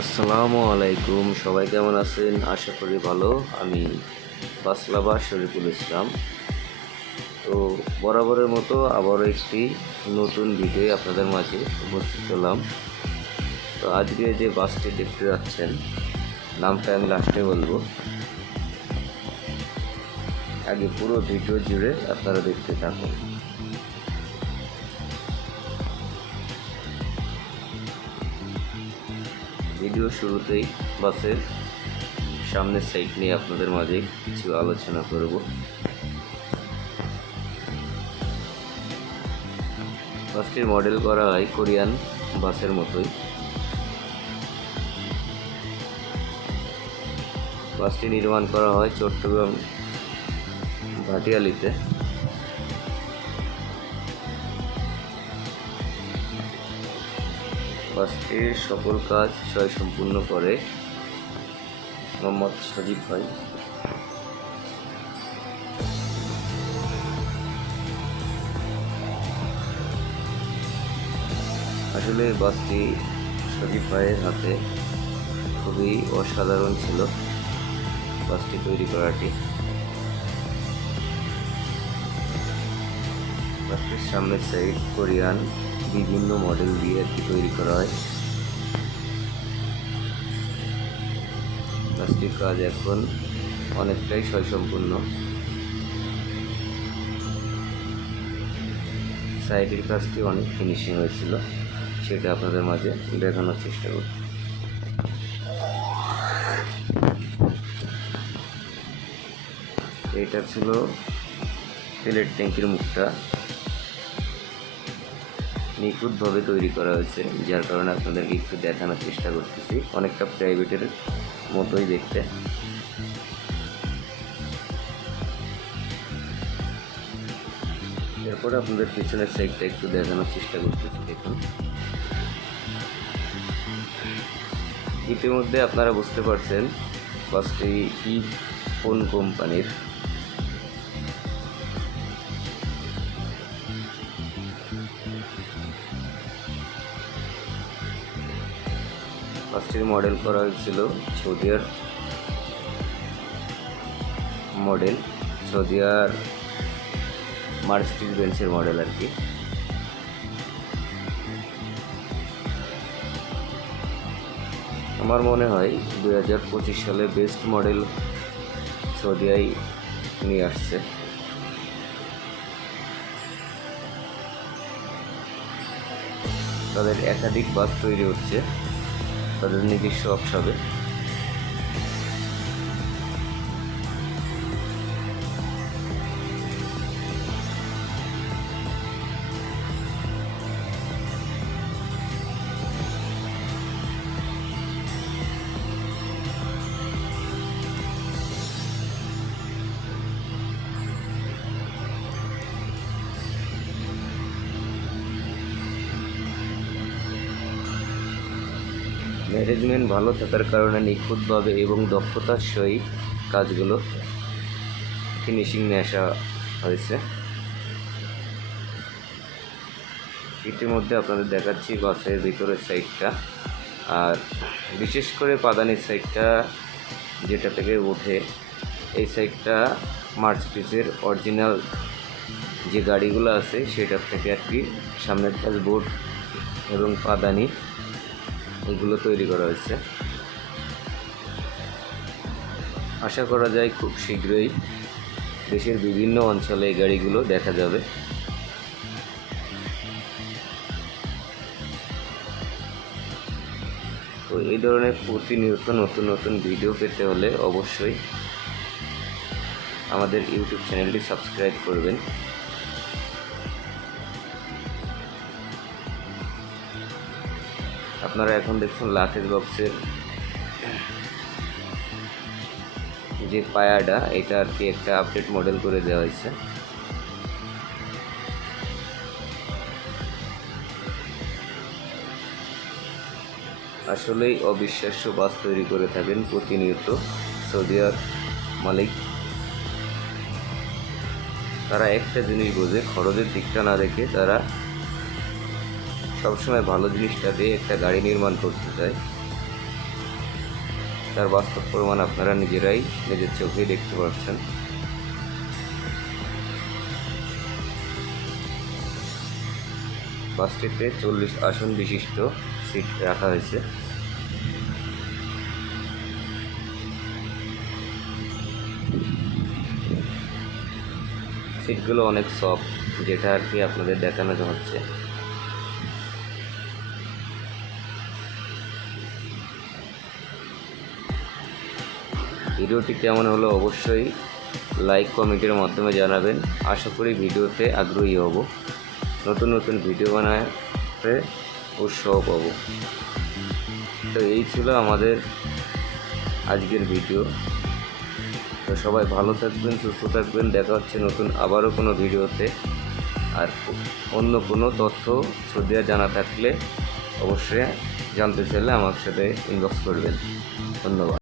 আসসালামু আলাইকুম, সবাই কেমন আছেন? আশা করি ভালো। আমি বাসলাবা শরীফুল ইসলাম। তো বরাবরের মতো আবারও একটি নতুন ভিডিও আপনাদের মাঝে উপস্থিত হলাম। তো আজকে যে বাসটি দেখতে যাচ্ছেন, নামটা আমি লাস্টে বলবো, আগে পুরো ভিডিও জুড়ে আপনারা দেখতে থাকুন। ভিডিও শুরুতেই বাসের সামনের সাইড নিয়ে আপনাদের মাঝে কিছু আলোচনা করব। বাসটির মডেল করা হয় কোরিয়ান বাসের মতোই। বাসটি নির্মাণ করা হয় চট্টগ্রাম ভাটিয়ালিতে। বাসটির সকল কাজ সম্পূর্ণ করে মোহাম্মদ সজীব ভাই। আসলে বাসটি সজীব ভাইয়ের হাতে খুবই অসাধারণ ছিল বাসটি তৈরি করাটি। বাসটির সামনের সাইড কোরিয়ান বিভিন্ন মডেল দিয়ে তৈরি করা হয়। বাসটির কাজ এখন অনেকটাই সম্পূর্ণ। সাইডের কাজটি অনেক ফিনিশিং হয়েছিল, সেটা আপনাদের মাঝে দেখানোর চেষ্টা করব। এটা ছিল তেলের ট্যাঙ্কির মুখটা, নিখুঁতভাবে তৈরি করা হয়েছে, যার কারণে আপনাদেরকে একটু দেখানোর চেষ্টা করতেছি। অনেকটা প্রাইভেটের মতোই দেখতে। এরপরে আপনাদের পিছনের সাইডটা একটু দেখানোর চেষ্টা করতেছি। দেখুন, ইতিমধ্যে আপনারা বুঝতে পারছেন বাসটি কি কোন কোম্পানির। বাসটির মডেল করা হয়েছিল সৌদিয়ার মডেল, সৌদিয়ার মার্সিডিজ বেঞ্চের মডেল আর কি। আমার মনে হয় 2025 সালে বেস্ট মডেল সৌদিয়াই নিয়ে আসছে। তাদের একাধিক বাস তৈরি হচ্ছে তাদের নিজস্ব ওয়ার্কশপে। ম্যানেজমেন্ট ভালো থাকার কারণে নিখুঁতভাবে এবং দক্ষতার সহিত কাজগুলো ফিনিশিং নিয়ে আসা হয়েছে। ইতিমধ্যে আপনাদের দেখাচ্ছি বাসের ভিতরের সাইডটা, আর বিশেষ করে পাদানির সাইডটা যেটা থেকে ওঠে, এই সাইডটা মার্সিডিজের অরিজিনাল যে গাড়িগুলো আছে সেটার থেকে আর কি সামনের ড্যাশবোর্ড এবং পাদানি এগুলো তৈরি করা হয়েছে। আশা করা যায় খুব শীঘ্রই দেশের বিভিন্ন অঞ্চলে এই গাড়িগুলো দেখা যাবে। তো এই ধরনের প্রতিনিয়ত নতুন নতুন ভিডিও পেতে হলে অবশ্যই আমাদের ইউটিউব চ্যানেলটি সাবস্ক্রাইব করবেন। আপনারা এখন দেখছেন লাকেজ বক্সের যে পায়াটা, এটা আর কি একটা আপডেট মডেল করে দেওয়া হয়েছে। আসলেই অবিশ্বাস্য বাস তৈরি করে থাকেন প্রতিনিয়ত সৌদিয়ার মালিক। তারা একটা জিনিস বোঝে, খরচের দিকটা না দেখে তারা সবসময় ভালো জিনিসটা দিয়ে একটা গাড়ি নির্মাণ করতে চায়। তার বাস্তব প্রমাণ আপনারা নিজেরাই নিজের চোখেই দেখতে পাচ্ছেন। বাসটিতে 40 আসন বিশিষ্ট সিট রাখা হয়েছে। সিটগুলো অনেক সফট, যেটা আর কি আপনাদের দেখানো হচ্ছে। ভিডিওটি কেমন হলো অবশ্যই লাইক কমেন্টের মাধ্যমে জানাবেন। আশা করি ভিডিওতে আগ্রহী হব, নতুন নতুন ভিডিও বানাতে উৎসাহ পাব। তো এই ছিল আমাদের আজকের ভিডিও। তো সবাই ভালো থাকবেন, সুস্থ থাকবেন। দেখা হচ্ছে নতুন আবারও কোনো ভিডিওতে। আর অন্য কোনো তথ্য সদিয়া জানা থাকলে অবশ্যই জানতে চাইলে আমার সাথে ইনবক্স করবেন। ধন্যবাদ।